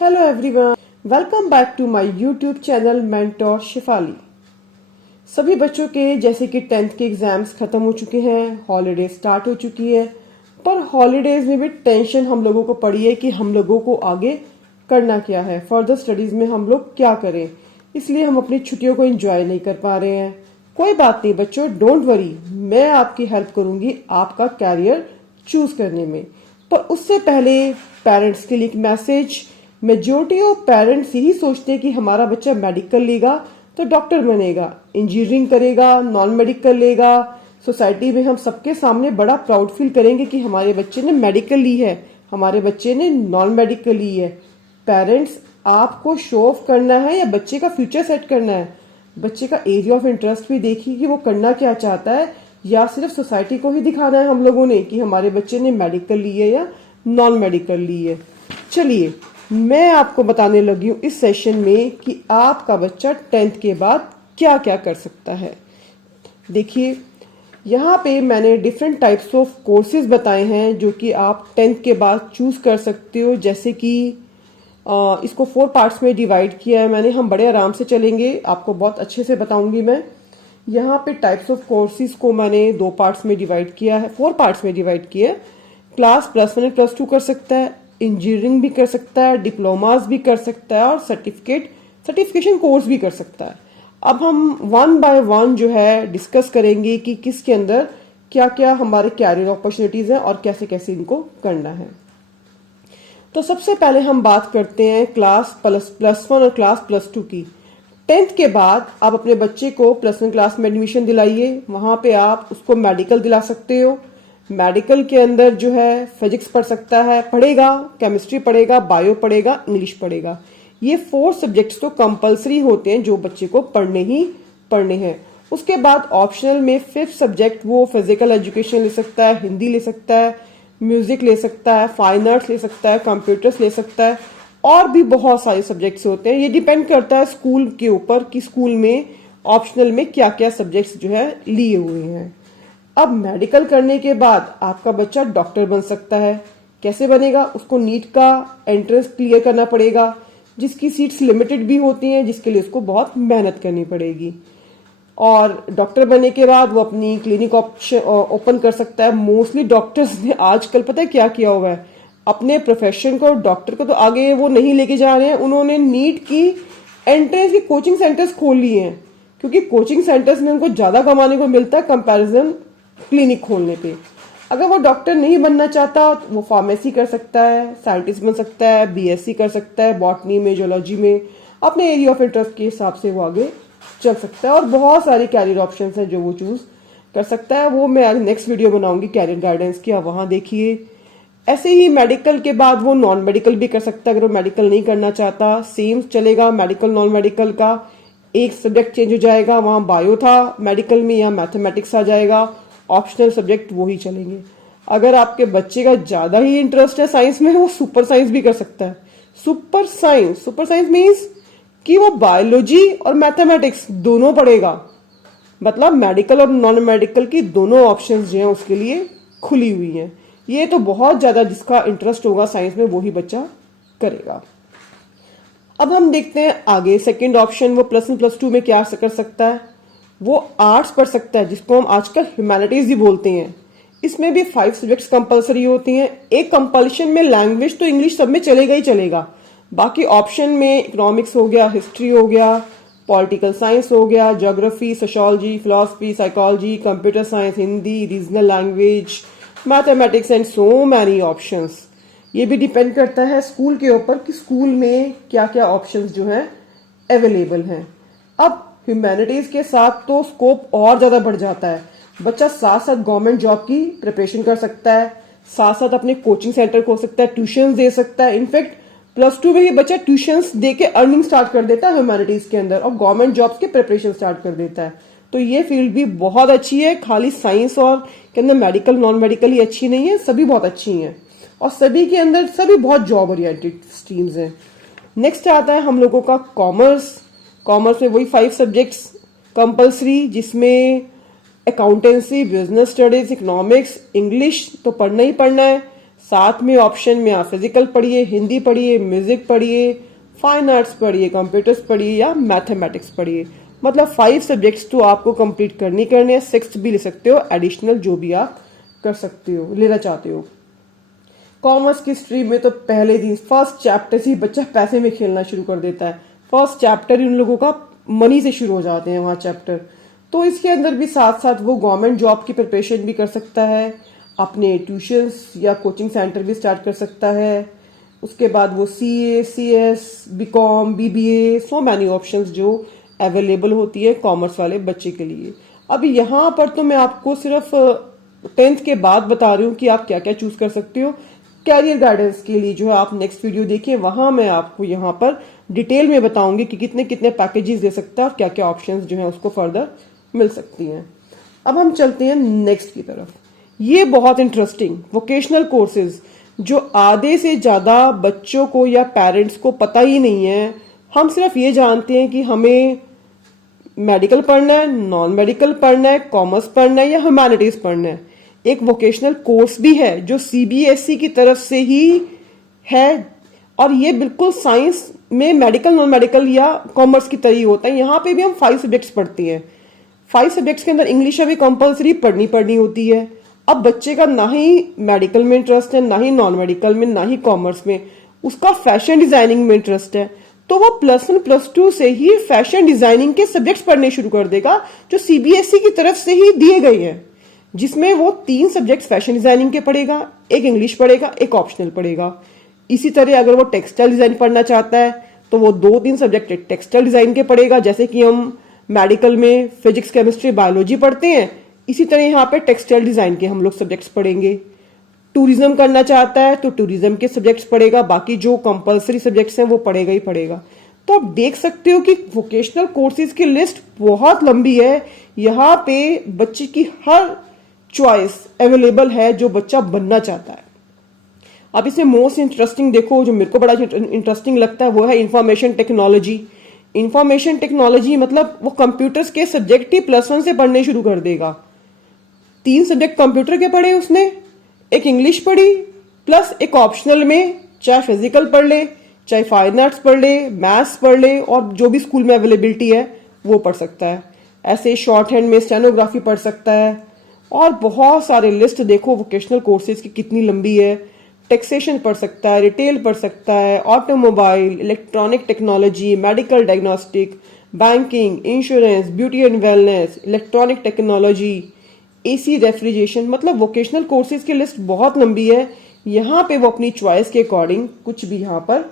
Hello everyone, welcome back to my YouTube channel mentor Shifali. सभी बच्चों के जैसे कि 10th के एग्जाम्स खत्म हो चुके हैं, हॉलीडे स्टार्ट हो चुकी है, पर हॉलीडेज में भी टेंशन हम लोगों को पड़ी है कि हम लोगों को आगे करना क्या है, फर्दर स्टडीज में हम लोग क्या करें। इसलिए हम अपनी छुट्टियों को एंजॉय नहीं कर पा रहे हैं। कोई बात नहीं बच्चों, डोंट वरी, मैं आपकी हेल्प करूंगी आपका कैरियर चूज करने में। पर उससे पहले पेरेंट्स के लिए एक मैसेज। मेजोरिटी ऑफ पेरेंट्स यही सोचते हैं कि हमारा बच्चा मेडिकल लेगा तो डॉक्टर बनेगा, इंजीनियरिंग करेगा, नॉन मेडिकल लेगा। सोसाइटी में हम सबके सामने बड़ा प्राउड फील करेंगे कि हमारे बच्चे ने मेडिकल ली है, हमारे बच्चे ने नॉन मेडिकल ली है। पेरेंट्स, आपको शो ऑफ करना है या बच्चे का फ्यूचर सेट करना है? बच्चे का एरिया ऑफ इंटरेस्ट भी देखिए कि वो करना क्या चाहता है, या सिर्फ सोसाइटी को ही दिखाना है हम लोगों ने कि हमारे बच्चे ने मेडिकल ली है या नॉन मेडिकल ली है। चलिए, मैं आपको बताने लगी हूँ इस सेशन में कि आपका बच्चा 10th के बाद क्या क्या कर सकता है। देखिए, यहाँ पे मैंने डिफरेंट टाइप्स ऑफ कोर्सेज बताए हैं जो कि आप 10th के बाद चूज कर सकते हो। जैसे कि इसको 4 पार्ट्स में डिवाइड किया है मैंने, हम बड़े आराम से चलेंगे, आपको बहुत अच्छे से बताऊंगी मैं। यहाँ पे टाइप्स ऑफ कोर्सेज को मैंने 2 पार्ट्स में डिवाइड किया है, 4 पार्ट्स में डिवाइड किया है। क्लास +1 और +2 कर सकता है, इंजीनियरिंग भी कर सकता है, डिप्लोमास भी कर सकता है और सर्टिफिकेशन कोर्स भी कर सकता है। अब हम 1 बाय 1 जो है डिस्कस करेंगे कि किसके अंदर क्या क्या हमारे कैरियर अपॉर्चुनिटीज हैं और कैसे कैसे इनको करना है। तो सबसे पहले हम बात करते हैं क्लास +1 और क्लास +2 की। 10th के बाद आप अपने बच्चे को +1 क्लास में एडमिशन दिलाइए, वहां पे आप उसको मेडिकल दिला सकते हो। मेडिकल के अंदर जो है फिजिक्स पढ़ेगा, केमिस्ट्री पढ़ेगा, बायो पढ़ेगा, इंग्लिश पढ़ेगा। ये 4 सब्जेक्ट्स तो कंपलसरी होते हैं जो बच्चे को पढ़ने ही पढ़ने हैं। उसके बाद ऑप्शनल में 5th सब्जेक्ट वो फिजिकल एजुकेशन ले सकता है, हिंदी ले सकता है, म्यूजिक ले सकता है, फाइन आर्ट्स ले सकता है, कंप्यूटर्स ले सकता है, और भी बहुत सारे सब्जेक्ट्स होते हैं। ये डिपेंड करता है स्कूल के ऊपर कि स्कूल में ऑप्शनल में क्या क्या सब्जेक्ट्स जो है लिए हुए हैं। अब मेडिकल करने के बाद आपका बच्चा डॉक्टर बन सकता है। कैसे बनेगा? उसको नीट का एंट्रेंस क्लियर करना पड़ेगा, जिसकी सीट्स लिमिटेड भी होती हैं, जिसके लिए उसको बहुत मेहनत करनी पड़ेगी। और डॉक्टर बनने के बाद वो अपनी क्लिनिक ओपन कर सकता है। मोस्टली डॉक्टर्स ने आजकल पता है क्या किया हुआ है, अपने प्रोफेशन को, डॉक्टर को तो आगे वो नहीं लेके जा रहे हैं, उन्होंने नीट की एंट्रेंस की कोचिंग सेंटर्स खोल लिए हैं, क्योंकि कोचिंग सेंटर्स में उनको ज्यादा कमाने को मिलता है कंपैरिजन क्लिनिक खोलने पे। अगर वो डॉक्टर नहीं बनना चाहता तो वो फार्मेसी कर सकता है, साइंटिस्ट बन सकता है, बीएससी कर सकता है, बॉटनी में, जियोलॉजी में, अपने एरिया ऑफ इंटरेस्ट के हिसाब से वो आगे चल सकता है। और बहुत सारे कैरियर ऑप्शंस हैं जो वो चूज कर सकता है। वो मैं आज नेक्स्ट वीडियो बनाऊंगी कैरियर गाइडेंस की, आप वहां देखिए। ऐसे ही मेडिकल के बाद वो नॉन मेडिकल भी कर सकता है। अगर वो मेडिकल नहीं करना चाहता, सेम चलेगा मेडिकल नॉन मेडिकल का, एक सब्जेक्ट चेंज हो जाएगा, वहां बायो था मेडिकल में, यहाँ मैथमेटिक्स आ जाएगा, ऑप्शनल सब्जेक्ट वो ही चलेंगे। अगर आपके बच्चे का ज्यादा ही इंटरेस्ट है साइंस में, वो सुपर साइंस भी कर सकता है। सुपर साइंस मीन्स कि वो बायोलॉजी और मैथमेटिक्स दोनों पढ़ेगा, मतलब मेडिकल और नॉन मेडिकल की दोनों ऑप्शंस जो हैं उसके लिए खुली हुई हैं। ये तो बहुत ज्यादा जिसका इंटरेस्ट होगा साइंस में वो ही बच्चा करेगा। अब हम देखते हैं आगे सेकंड ऑप्शन, वो +1 +2 में क्या कर सकता है। वो आर्ट्स पढ़ सकता है, जिसको हम आजकल ह्यूमैनिटीज भी बोलते हैं। इसमें भी 5 सब्जेक्ट्स कंपलसरी होती हैं। एक कंपल्शन में लैंग्वेज तो इंग्लिश सब में चलेगा ही चलेगा, बाकी ऑप्शन में इकोनॉमिक्स हो गया, हिस्ट्री हो गया, पॉलिटिकल साइंस हो गया, geography, sociology, philosophy, psychology, computer science, Hindi, regional language, mathematics and so many options. ये भी डिपेंड करता है स्कूल के ऊपर कि स्कूल में क्या क्या ऑप्शंस जो हैं अवेलेबल हैं। अब ह्यूमैनिटीज के साथ तो स्कोप और ज्यादा बढ़ जाता है। बच्चा साथ साथ गवर्नमेंट जॉब की प्रिपरेशन कर सकता है, साथ साथ अपने कोचिंग सेंटर खोल सकता है, ट्यूशन दे सकता है। इनफैक्ट +2 में ही बच्चा ट्यूशंस दे के अर्निंग स्टार्ट कर देता है ह्यूमैनिटीज के अंदर, और गवर्नमेंट जॉब्स के प्रिपरेशन स्टार्ट कर देता है। तो ये फील्ड भी बहुत अच्छी है। खाली साइंस और के अंदर मेडिकल नॉन मेडिकल ही अच्छी नहीं है, सभी बहुत अच्छी हैं, और सभी के अंदर सभी बहुत जॉब ओरिएंटेड स्ट्रीम्स हैं। नेक्स्ट आता है हम लोगों का कॉमर्स। कॉमर्स में वही 5 सब्जेक्ट्स कंपलसरी, जिसमें accountancy, business studies, economics, English तो पढ़ना ही पढ़ना है, साथ में ऑप्शन में आप फिजिकल पढ़िए, हिंदी पढ़िए, म्यूजिक पढ़िए, फाइन आर्ट्स पढ़िए, कंप्यूटर्स पढ़िए या मैथमेटिक्स पढ़िए। मतलब 5 सब्जेक्ट्स तो आपको कंप्लीट करनी करनी है। 6th भी ले सकते हो एडिशनल, जो भी आप कर सकते हो, लेना चाहते हो। कॉमर्स की स्ट्रीम में तो पहले दिन फर्स्ट चैप्टर से ही बच्चा पैसे में खेलना शुरू कर देता है। फर्स्ट चैप्टर इन लोगों का मनी से शुरू हो जाते हैं वहाँ चैप्टर। तो इसके अंदर भी साथ साथ वो गवर्नमेंट जॉब की प्रिपरेशन भी कर सकता है, अपने ट्यूशंस या कोचिंग सेंटर भी स्टार्ट कर सकता है। उसके बाद वो CA, CS, BCom, BBA, so many options जो अवेलेबल होती है कॉमर्स वाले बच्चे के लिए। अब यहाँ पर तो मैं आपको सिर्फ 10th के बाद बता रही हूँ कि आप क्या क्या चूज कर सकते हो। कैरियर गाइडेंस के लिए जो है आप नेक्स्ट वीडियो देखिए, वहां मैं आपको यहाँ पर डिटेल में बताऊंगी कि कितने कितने पैकेजेस दे सकता है और क्या क्या ऑप्शंस जो है उसको फर्दर मिल सकती हैं। अब हम चलते हैं नेक्स्ट की तरफ। ये बहुत इंटरेस्टिंग वोकेशनल कोर्सेज जो आधे से ज्यादा बच्चों को या पेरेंट्स को पता ही नहीं है। हम सिर्फ ये जानते हैं कि हमें मेडिकल पढ़ना है, नॉन मेडिकल पढ़ना है, कॉमर्स पढ़ना है या ह्यूमैनिटीज पढ़ना है। एक वोकेशनल कोर्स भी है जो CBSE की तरफ से ही है, और ये बिल्कुल साइंस में मेडिकल, नॉन मेडिकल या कॉमर्स की तरह ही होता है। यहाँ पे भी हम 5 सब्जेक्ट्स पढ़ते हैं। 5 सब्जेक्ट्स के अंदर इंग्लिश अभी कंपलसरी पढ़नी होती है। अब बच्चे का ना ही मेडिकल में इंटरेस्ट है, ना ही नॉन मेडिकल में, ना ही कॉमर्स में, उसका फैशन डिजाइनिंग में इंटरेस्ट है, तो वो +1 +2 से ही फैशन डिजाइनिंग के सब्जेक्ट्स पढ़ने शुरू कर देगा जो CBSE की तरफ से ही दिए गए हैं, जिसमें वो 3 सब्जेक्ट्स फैशन डिजाइनिंग के पढ़ेगा, एक इंग्लिश पढ़ेगा, एक ऑप्शनल पढ़ेगा। इसी तरह अगर वो टेक्सटाइल डिजाइन पढ़ना चाहता है तो वो 2-3 सब्जेक्ट टेक्सटाइल डिजाइन के पढ़ेगा, जैसे कि हम मेडिकल में फिजिक्स, केमिस्ट्री, बायोलॉजी पढ़ते हैं। इसी तरह यहाँ पे टेक्सटाइल डिजाइन के हम लोग सब्जेक्ट्स पढ़ेंगे। टूरिज्म करना चाहता है तो टूरिज्म के सब्जेक्ट्स पढ़ेगा, बाकी जो कंपलसरी सब्जेक्ट्स हैं वो पढ़ेगा ही पढ़ेगा। तो आप देख सकते हो कि वोकेशनल कोर्सेज की लिस्ट बहुत लंबी है। यहाँ पे बच्चे की हर चॉइस अवेलेबल है जो बच्चा बनना चाहता है। अब इसमें मोस्ट इंटरेस्टिंग देखो, जो मेरे को बड़ा इंटरेस्टिंग लगता है वो है इंफॉर्मेशन टेक्नोलॉजी। इंफॉर्मेशन टेक्नोलॉजी मतलब वो कंप्यूटर्स के सब्जेक्ट ही +1 से पढ़ने शुरू कर देगा। 3 सब्जेक्ट कंप्यूटर के पढ़े उसने, एक इंग्लिश पढ़ी, प्लस एक ऑप्शनल में चाहे फिजिकल पढ़ ले, चाहे फाइन आर्ट्स पढ़ ले, मैथ्स पढ़ ले, और जो भी स्कूल में अवेलेबिलिटी है वो पढ़ सकता है। ऐसे शॉर्ट हैंड में स्टेनोग्राफी पढ़ सकता है, और बहुत सारे लिस्ट देखो वोकेशनल कोर्सेज की कितनी लंबी है। टैक्सेशन पढ़ सकता है, रिटेल पढ़ सकता है, automobile, electronic technology, medical diagnostic, banking, insurance, beauty and wellness, electronic technology, AC refrigeration. मतलब वोकेशनल कोर्सेज की लिस्ट बहुत लंबी है। यहाँ पे वो अपनी चॉइस के अकॉर्डिंग कुछ भी यहाँ पर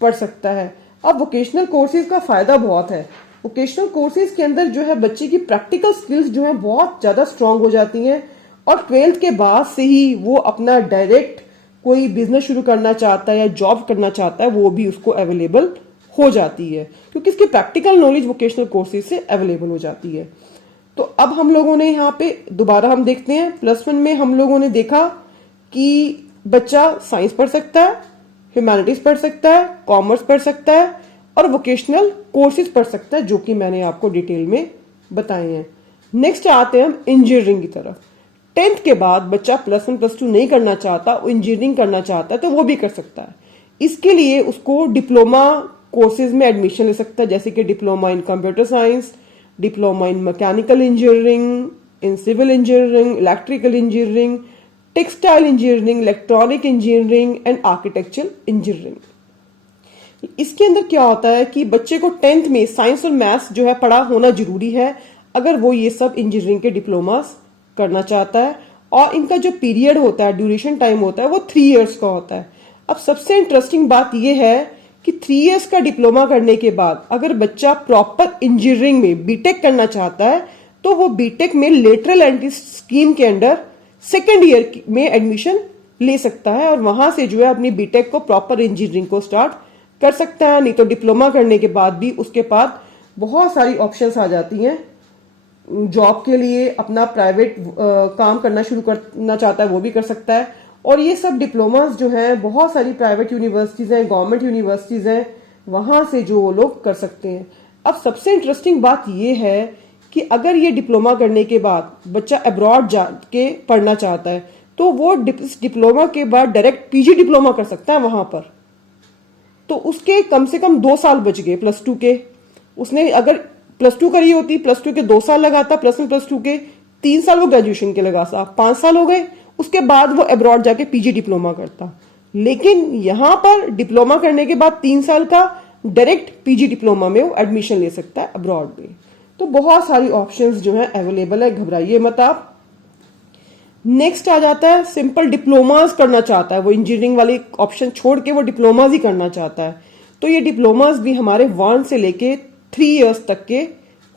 पढ़ सकता है। अब वोकेशनल कोर्सेज का फायदा बहुत है। वोकेशनल कोर्सेज के अंदर जो है बच्चे की प्रैक्टिकल स्किल्स जो है बहुत ज्यादा स्ट्रांग हो जाती हैं, और 12th के बाद से ही वो अपना डायरेक्ट कोई बिजनेस शुरू करना चाहता है या जॉब करना चाहता है वो भी उसको अवेलेबल हो जाती है, क्योंकि इसकी प्रैक्टिकल नॉलेज वोकेशनल कोर्सेज से अवेलेबल हो जाती है। तो अब हम लोगों ने यहाँ पे दोबारा हम देखते हैं, +1 में हम लोगों ने देखा कि बच्चा साइंस पढ़ सकता है, ह्यूमैनिटीज पढ़ सकता है, कॉमर्स पढ़ सकता है, और वोकेशनल कोर्सेज पढ़ सकता है, जो कि मैंने आपको डिटेल में बताए हैं। नेक्स्ट आते हैं हम इंजीनियरिंग की तरफ। 10th के बाद बच्चा +1 +2 नहीं करना चाहता, वो इंजीनियरिंग करना चाहता है, तो वो भी कर सकता है। इसके लिए उसको डिप्लोमा कोर्सेज में एडमिशन ले सकता है, जैसे कि diploma in computer science, diploma in mechanical engineering, in civil engineering, electrical engineering, textile engineering, electronic engineering and architectural engineering. इसके अंदर क्या होता है कि बच्चे को 10th में साइंस और मैथ्स जो है पढ़ा होना जरूरी है, अगर वो ये सब इंजीनियरिंग के डिप्लोमास करना चाहता है। और इनका जो पीरियड होता है, ड्यूरेशन टाइम होता है, वो 3 इयर्स का होता है। अब सबसे इंटरेस्टिंग बात यह है कि 3 इयर्स का डिप्लोमा करने के बाद अगर बच्चा प्रॉपर इंजीनियरिंग में बीटेक करना चाहता है, तो वो बीटेक में लेटरल एंट्री स्कीम के अंडर 2nd ईयर में एडमिशन ले सकता है, और वहां से जो है अपनी बीटेक को, प्रॉपर इंजीनियरिंग को स्टार्ट कर सकता है। नहीं तो डिप्लोमा करने के बाद भी उसके पास बहुत सारी ऑप्शंस आ जाती हैं। जॉब के लिए अपना प्राइवेट काम करना शुरू करना चाहता है वो भी कर सकता है। और ये सब डिप्लोमास जो हैं, बहुत सारी प्राइवेट यूनिवर्सिटीज हैं, गवर्नमेंट यूनिवर्सिटीज हैं, वहां से जो वो लोग कर सकते हैं। अब सबसे इंटरेस्टिंग बात ये है कि अगर ये डिप्लोमा करने के बाद बच्चा अब्रॉड जाके पढ़ना चाहता है, तो वो डिप्लोमा के बाद डायरेक्ट पीजी डिप्लोमा कर सकता है वहां पर। तो उसके कम से कम 2 साल बच गए प्लस टू के। उसने अगर प्लस टू करी होती, प्लस टू के 2 साल लगाता, प्लस वन प्लस टू के 3 साल वो ग्रेजुएशन के लगाता, 5 साल हो गए। उसके बाद वो अब्रॉड जाके पीजी डिप्लोमा करता। लेकिन यहां पर डिप्लोमा करने के बाद 3 साल का डायरेक्ट पीजी डिप्लोमा में वो एडमिशन ले सकता है अब्रॉड में। तो बहुत सारी ऑप्शंस जो है अवेलेबल है, घबराइए मत आप। नेक्स्ट आ जाता है सिंपल डिप्लोमास करना चाहता है वो, इंजीनियरिंग वाली ऑप्शन छोड़ के वो डिप्लोमास ही करना चाहता है। तो ये डिप्लोमास भी हमारे 1 से लेके 3 इयर्स तक के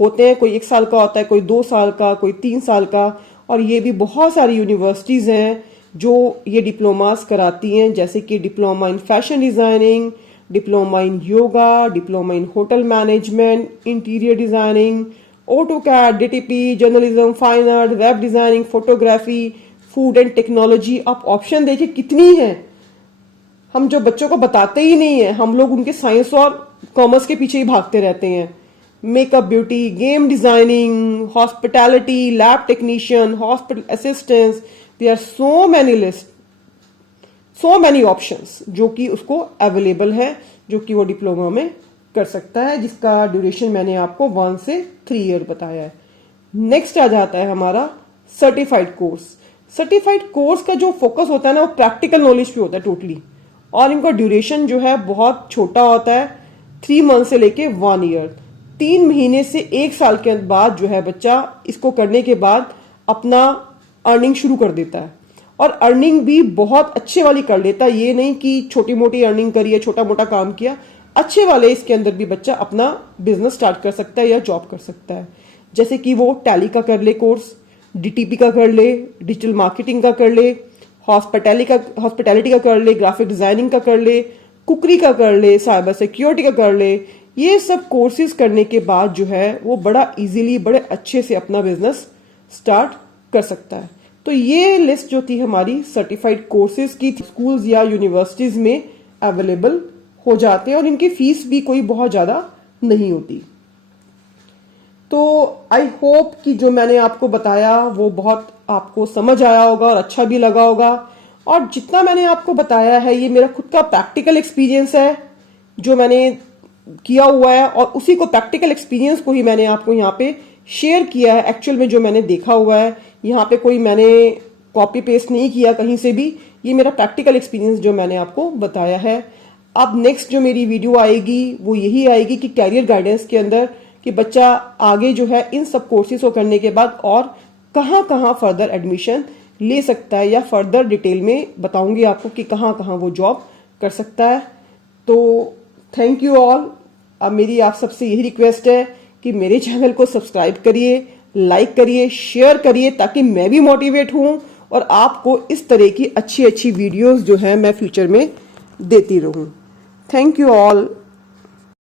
होते हैं। कोई 1 साल का होता है, कोई 2 साल का, कोई 3 साल का। और ये भी बहुत सारी यूनिवर्सिटीज हैं जो ये डिप्लोमास कराती हैं, जैसे कि diploma in fashion designing, diploma in yoga, diploma in hotel management, interior designing, AutoCAD, DTP, journalism, fine art, web designing, photography, food and technology. आप ऑप्शन देखिए कितनी है। हम जो बच्चों को बताते ही नहीं है, हम लोग उनके साइंस और कॉमर्स के पीछे ही भागते रहते हैं। Makeup, beauty, game designing, hospitality, lab technician, hospital assistants, there are so many list, so many options जो कि उसको अवेलेबल है, जो कि वो डिप्लोमा में कर सकता है, जिसका ड्यूरेशन मैंने आपको 1 से 3 ईयर बताया है। नेक्स्ट आ जाता है हमारा सर्टिफाइड कोर्स। सर्टिफाइड कोर्स का जो फोकस होता है ना, वो प्रैक्टिकल नॉलेज पे होता है टोटली। और इनका ड्यूरेशन जो है बहुत छोटा होता है, 3 मंथ से लेके 1 ईयर। 3 महीने से 1 साल के बाद जो है बच्चा इसको करने के बाद अपना अर्निंग शुरू कर देता है। और अर्निंग भी बहुत अच्छे वाली कर लेता है। ये नहीं कि छोटी मोटी अर्निंग करी है, छोटा मोटा काम किया, अच्छे वाले इसके अंदर भी बच्चा अपना बिजनेस स्टार्ट कर सकता है या जॉब कर सकता है। जैसे कि वो टैली का कर ले कोर्स, डीटीपी का कर ले, डिजिटल मार्केटिंग का कर ले, हॉस्पिटैलिटी का कर ले, ग्राफिक डिजाइनिंग का कर ले, कुकरी का कर ले, साइबर सिक्योरिटी का कर ले। ये सब कोर्सेज करने के बाद जो है वो बड़ा इजीली, बड़े अच्छे से अपना बिजनेस स्टार्ट कर सकता है। तो ये लिस्ट जो थी हमारी सर्टिफाइड कोर्सेज की, स्कूल्स या यूनिवर्सिटीज में अवेलेबल हो जाते हैं और इनकी फीस भी कोई बहुत ज्यादा नहीं होती। तो आई होप कि जो मैंने आपको बताया वो बहुत आपको समझ आया होगा और अच्छा भी लगा होगा। और जितना मैंने आपको बताया है ये मेरा खुद का प्रैक्टिकल एक्सपीरियंस है जो मैंने किया हुआ है, और उसी को प्रैक्टिकल एक्सपीरियंस को ही मैंने आपको यहाँ पे शेयर किया है। एक्चुअल में जो मैंने देखा हुआ है, यहाँ पे कोई मैंने कॉपी पेस्ट नहीं किया कहीं से भी। ये मेरा प्रैक्टिकल एक्सपीरियंस जो मैंने आपको बताया है। अब नेक्स्ट जो मेरी वीडियो आएगी वो यही आएगी कि कैरियर गाइडेंस के अंदर कि बच्चा आगे जो है इन सब कोर्सेज को करने के बाद और कहाँ कहाँ फर्दर एडमिशन ले सकता है, या फर्दर डिटेल में बताऊंगी आपको कि कहाँ कहाँ वो जॉब कर सकता है। तो थैंक यू ऑल। अब मेरी आप सबसे यही रिक्वेस्ट है कि मेरे चैनल को सब्सक्राइब करिए, लाइक करिए, शेयर करिए, ताकि मैं भी मोटिवेट हूं और आपको इस तरह की अच्छी अच्छी वीडियोस जो है मैं फ्यूचर में देती रहूं। Thank you all.